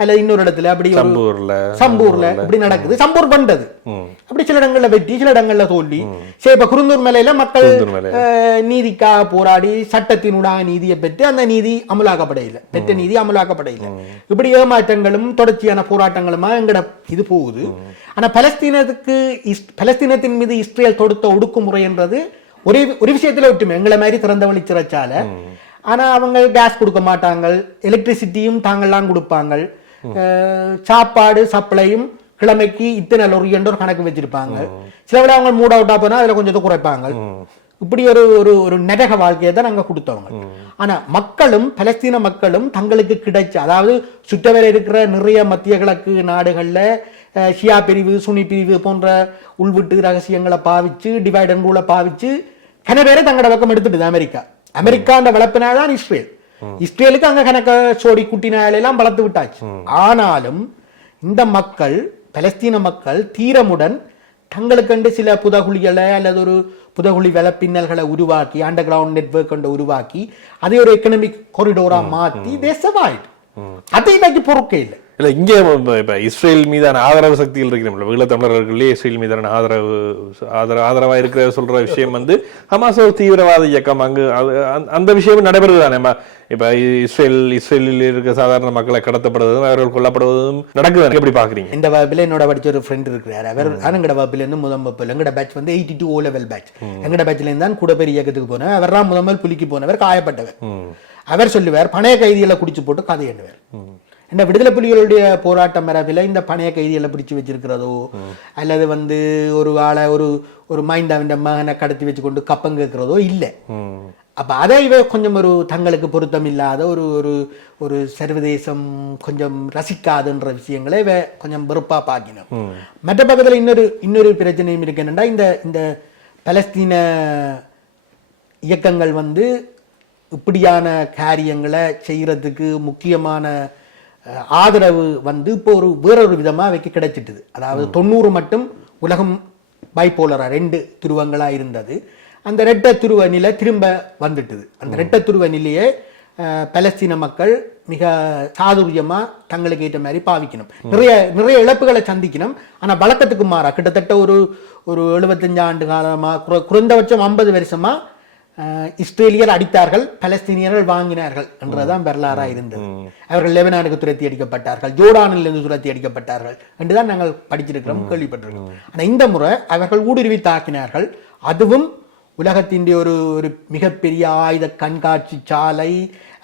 அல்லது இன்னொரு இடத்துல அப்படி சம்பூர்ல இப்படி நடக்குது. சம்பூர் பண்றது அப்படி சில இடங்கள்ல வெற்றி, சில இடங்கள்ல தோல்வி. சரி, இப்ப குருந்தூர் மேலையில மக்கள் நீதிக்காக போராடி சட்டத்தினூடாக நீதியை பெற்று அந்த நீதி அமலாக்கப்படையில பெற்ற நீதி அமலாக்கப்படையில இப்படி ஏமாற்றங்களும் தொடர்ச்சியான போராட்டங்களுமா எங்கட இது போகுது. ஆனா பலஸ்தீனத்தின் மீது இஸ்ரேல் தொடுத்த ஒடுக்குமுறை என்றது ஒரு விஷயத்துல ஒட்டுமே எங்களை மாதிரி திறந்த வழி சிறைச்சால. ஆனா அவங்க கேஸ் கொடுக்க மாட்டாங்க, எலக்ட்ரிசிட்டியும் தாங்கள்லாம் கொடுப்பாங்க, சாப்பாடு சப்ளையும் கிழமைக்கு இத்தனை லொரி என்ற ஒரு கணக்கு வச்சிருப்பாங்க. சில விட அவங்க மூட் அவுட்டா போனா அதுல கொஞ்சத்தை குறைப்பாங்க. இப்படி ஒரு ஒரு ஒரு நரக வாழ்க்கையை தான் நாங்க கொடுத்தவங்க. ஆனா மக்களும் பலஸ்தீன மக்களும் தங்களுக்கு கிடைச்ச, அதாவது சுற்றவரை இருக்கிற நிறைய மத்திய கிழக்கு நாடுகள்ல ஷியா பிரிவு சுனி பிரிவு போன்ற உள்விட்டு ரகசியங்களை பாவிச்சு டிவைட் அண்ட் ரூலை பாவிச்சு கனவேரை தங்களோட பக்கம் எடுத்துட்டு அமெரிக்கா அந்த வளர்ப்பினால்தான் இஸ்ரேலுக்கு அங்க கணக்க சோடி குட்டினாலெல்லாம் வளர்த்து விட்டாச்சு. ஆனாலும் இந்த மக்கள் பலஸ்தீன மக்கள் தீரமுடன் தங்களுக்கண்டு சில புதகுலிகளை அல்லது ஒரு புதகுலி பின்னல்களை உருவாக்கி அண்டர் கிரவுண்ட் நெட்வொர்க் உருவாக்கி அதை ஒரு எக்கனாமிக் கொரிடோரா மாத்தி தேசமாயிட்டு அதை இன்னைக்கு பொறுக்கே இல்லை. இல்ல இங்கே இப்ப இஸ்ரேல் மீதான ஆதரவு சக்திகள் இருக்கிற ஈழத்தமிழர்களே இஸ்ரேல் மீதான ஆதரவா இருக்கிற சொல்ற விஷயம் வந்து ஹமாஸ் ஒரு தீவிரவாத இயக்கம் அங்கு அந்த விஷயம் நடைபெறுதானே. இப்ப இஸ்ரேலில் இருக்க சாதாரண மக்களை கடத்தப்படுவதும் அவர்கள் கொல்லப்படுவதும் நடக்குது. எப்படி பாக்குறீங்க? இந்த வகுப்பில் என்னோட படிச்ச ஒரு ஃப்ரெண்ட் இருக்கிறார். அவர் எங்கட வகுப்பில இருந்து முதல் வகுப்பில் எங்கட பேட்ச் வந்து 82 O level பேட்ச். எங்கட பேட்ச்ல இருந்து தான் கூட பெரிய இயக்கத்துக்கு போனவர். அவர் தான் முதல் புலிக்கு போனவர், காயப்பட்டவர். அவர் சொல்லுவார் பணைய கைதிகளை குடிச்சு போட்டு கதை எண்ணுவார். இந்த விடுதலை புலிகளுடைய போராட்ட மரபில் இந்த பணைய கைதிகளை பிடிச்சு வச்சிருக்கிறதோ அல்லது வந்து ஒரு ஆளை ஒரு மைந்தாவின் மகனை கடத்தி வச்சு கொண்டு கப்பம் கேட்கிறதோ இல்லை. அப்ப அதை கொஞ்சம் ஒரு தங்களுக்கு பொருத்தம் இல்லாத ஒரு ஒரு ஒரு சர்வதேசம் கொஞ்சம் ரசிக்காதுன்ற விஷயங்களை கொஞ்சம் வெறுப்பா பாக்கினோம். மற்ற பக்கத்துல இன்னொரு பிரச்சனையும் இருக்கு. என்னன்னா இந்த பலஸ்தீன இயக்கங்கள் வந்து இப்படியான காரியங்களை செய்யறதுக்கு முக்கியமான ஆதரவு வந்து இப்போ வேறொரு விதமா அவைக்கு கிடைச்சிட்டுது. அதாவது 90 மட்டும் உலகம் பைபோலரா 2 துருவங்களா இருந்தது. அந்த ரெட்ட துருவ நிலை திரும்ப வந்துட்டுது. அந்த ரெட்ட துருவ நிலையை பலஸ்தீன மக்கள் மிக சாதுரியமா தங்களுக்கு ஏற்ற மாதிரி பாவிக்கணும். நிறைய இழப்புகளை சந்திக்கணும். ஆனா வழக்கத்துக்கு மாறா கிட்டத்தட்ட ஒரு 75 ஆண்டு காலமா குறைந்தபட்சம் 50 வருஷமா இஸ்ரேலியர் அடித்தார்கள், பலஸ்தீனியர்கள் வாங்கினார்கள் என்றுதான் வரலாறா இருந்தது. அவர்கள் லெபனானுக்கு துரத்தி அடிக்கப்பட்டார்கள், ஜோர்டானில் இருந்து துரத்தி அடிக்கப்பட்டார்கள் என்றுதான் நாங்கள் படிச்சிருக்கிறோம், கேள்விப்பட்டிருக்கிறோம். ஆனா இந்த முறை அவர்கள் ஊடுருவி தாக்கினார்கள். அதுவும் உலகத்தின் ஒரு மிகப்பெரிய ஆயுத கண்காட்சி சாலை,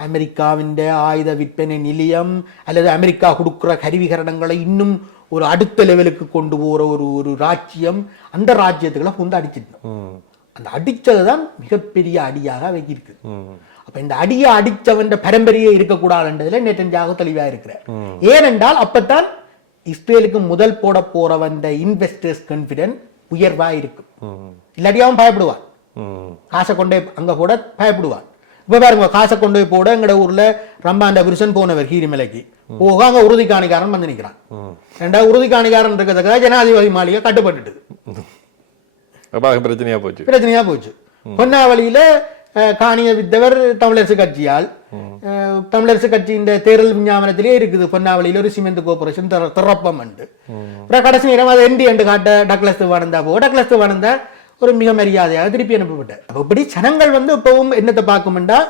அமெரிக்காவின் ஆயுத விற்பனை நிலையம் அல்லது அமெரிக்கா கொடுக்கிற கருவிகரணங்களை இன்னும் ஒரு அடுத்த லெவலுக்கு கொண்டு போற ஒரு ராஜ்யம், அந்த ராஜ்யத்துக்களை வந்து அடிச்சிட்டோம். அந்த அடிச்சதுதான் மிகப்பெரிய அடியாக வைக்கிருக்கு. அப்ப இந்த அடியை அடிச்சவன் பரம்பரையே இருக்கக்கூடாதுன்றதுல நெட்டன்யாகு தெளிவா இருக்கிறார். ஏனென்றால் அப்பத்தான் இஸ்ரேலுக்கு முதல் போட போறவன் இன்வெஸ்டர்ஸ் கான்பிடன்ஸ் உயர்வா இருக்கும். இல்லாட்டியாவும் பயப்படுவான், காசை கொண்டே அங்க கூட பயப்படுவான். இப்ப பாருங்க, காசை கொண்டு போய் போட எங்கட ஊர்ல ரம்பாண்ட புருஷன் போனவர் கீரிமலைக்கு போக அங்க உறுதி காணிக்காரன் வந்து நிற்கிறான். ரெண்டா உறுதி காணிக்காரன் இருக்கிறதுக்காக ஜனாதிபதி மாளிகை கட்டுப்பட்டுது. பிரச்சனையா போச்சு. பொன்னாவளியில காணிய வித்தவர் தமிழரசு கட்சியால், தமிழரசு கட்சியின் தேர்தல் விஞ்ஞாபனத்திலே இருக்குது பொன்னாவளியில ஒரு சிமெண்ட் கோர்பரேஷன் திறப்பம் உண்டு. கடைசி நேரம் அதை என்று காட்ட டக்ளஸ் தேவானந்தா டக்ளஸ் தேவானந்தா ஒரு மிக மரியாதையாக திருப்பி அனுப்பப்பட்டார். இப்படி ஜனங்கள் வந்து இப்பவும் என்னத்தை பார்க்கும்டா,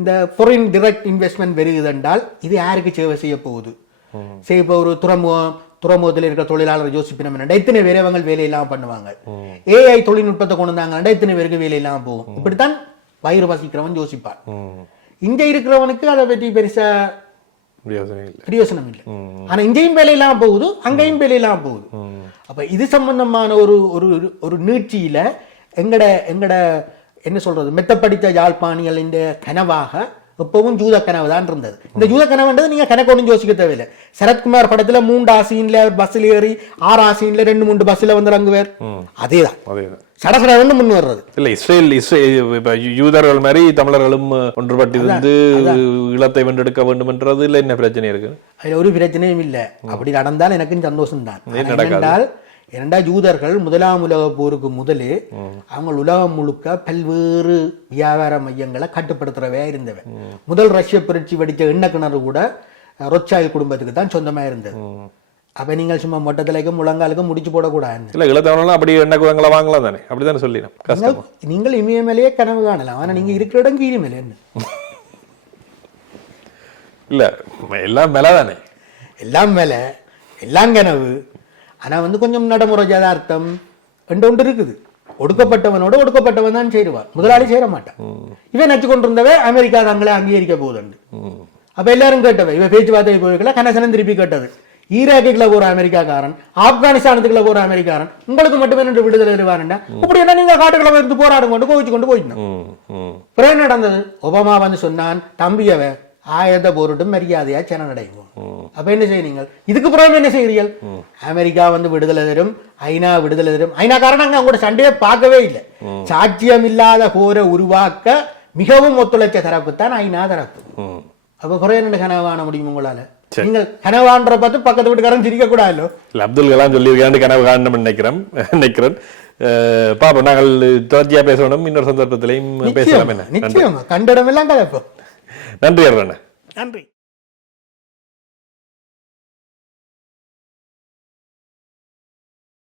இந்த ஃபாரின் டைரக்ட் இன்வெஸ்ட்மெண்ட் வருகிறது என்றால் இது யாருக்கு சேவை செய்ய போகுது? இப்போ ஒரு துறைமுகத்தில் இருக்கிற தொழிலாளர் யோசிப்பினம் எத்தனை பேர் அவங்க வேலையெல்லாம் பண்ணுவாங்க. ஏஐ தொழில்நுட்பத்தை கொண்டு வந்தாங்க, எத்தனை பேருக்கு வேலையெல்லாம் போகும். இப்படித்தான் வயிறு வசிக்கிறவன் யோசிப்பான். இங்க இருக்கிறவனுக்கு அதை பற்றி பெருசா பிரயோசனம் இல்லை. ஆனா இங்கேயும் வேலையெல்லாம் போகுது, அங்கேயும் வேலையெல்லாம் போகுது. அப்ப இது சம்பந்தமான ஒரு நீட்சியில எங்கட என்ன சொல்றது, மெத்தப்படித்த யாழ்ப்பாணிகள் இந்த கனவாக எப்பவும் ஜூத கனவு தான் இருந்தது. இந்த ஜூத கனவுன்றது நீங்க கணக்கு ஒன்றும் யோசிக்க தேவையில்லை. சரத்குமார் படத்துல 3 ஆசீன்ல பஸ்ல ஏறி 6 ஆசீன்ல 2-3 பஸ்ல வந்து இறங்குவார். அதேதான் சடசடன்னு முன் வர்றது இல்ல. இஸ்ரேல் யூதர்கள் மாதிரி தமிழர்களும் ஒன்றுபட்டிருந்து ஈழத்தை வென்றெடுக்க வேண்டும் என்றது இல்ல. என்ன பிரச்சனை இருக்கு? அதுல ஒரு பிரச்சனையும் இல்ல. அப்படி நடந்தால் எனக்கும் சந்தோஷம் தான். இரண்டா யூதர்கள் 1ஆம் உலக போருக்கு முதலே அவங்க உலகம் முழுக்க பல்வேறு வியாபார மையங்களை கட்டுப்படுத்துறவே இருந்தவன். முதல் ரஷ்ய புரட்சி வெடிச்ச எண்ணெய் கிணறு கூட ரொச்சாய் குடும்பத்துக்கு தான் சொந்தமா இருந்தது. அப்ப நீங்கள் சும்மா மொட்டத்திலைக்கும் முழங்காலுக்கும் முடிச்சு போடக்கூடாது. இல்ல இளத்தவனெல்லாம் அப்படி எண்ணெய் குதங்களை வாங்கலாம் தானே, அப்படித்தானே சொல்லிடும். நீங்கள் இமயமலையே கனவு காணலாம், ஆனா நீங்க இருக்கிற இடம் கீரிமலை என்ன இல்ல, எல்லாம் மேல தானே, எல்லாம் மேல எல்லாம் கனவு. ஆனா வந்து கொஞ்சம் நடைமுறை யதார்த்தம் ஒன்று இருக்குது. ஒடுக்கப்பட்டவனோட ஒடுக்கப்பட்டவன் தான் சேருவான், முதலாளி சேர மாட்டான். இவன் நச்சு கொண்டிருந்தவ அமெரிக்கா தங்களை அங்கீகரிக்க போகுது. அப்ப எல்லாரும் கேட்டவை இவ பேச்சுவார்த்தை போய்க்கல கனசனம் திருப்பி கேட்டது ஈராக்குக்குள்ள போற அமெரிக்காக்காரன் ஆப்கானிஸ்தானத்துக்குள்ள போற அமெரிக்காரன் உங்களுக்கு மட்டுமே நின்று விடுதலை தருவாருண்டா இப்படி என்ன நீங்க காட்டுக்குள்ள இருந்து போராடும் கொண்டு கோவிச்சு கொண்டு போயிடணும். பிறகு என்ன நடந்தது? ஒபாமா வந்து சொன்னான் தம்பியவ ஆயுத போருட்டும் மரியாதையா சென நடைவோம். அப்ப என்ன செய்யுங்கள்? இதுக்கு பிறகு என்ன செய்கிறீர்கள்? அமெரிக்கா வந்து விடுதலை தரும், ஐநா விடுதலை தரும். ஐநா காரணம் அவங்களோட சண்டையை பார்க்கவே இல்லை. சாட்சியம் இல்லாத போரை உருவாக்க மிகவும் ஒத்துழைச்ச தரப்பு தான் ஐநா தரப்பு. அப்ப பிறகு என்ன கனவு காண முடியும் உங்களால? நீங்கள் கனவான்ற பார்த்து பக்கத்து வீட்டுக்காரன் சிரிக்க கூடாது. அப்துல் கலாம் சொல்லி கனவு காணணும் நினைக்கிறேன். பாப்போம், நாங்கள் தொடர்ச்சியா பேசணும். இன்னொரு சந்தர்ப்பத்திலையும் பேசலாம். என்ன நிச்சயமா கண்டிடம் எல்லாம் கலப்போம். நன்றி அருண். நன்றி.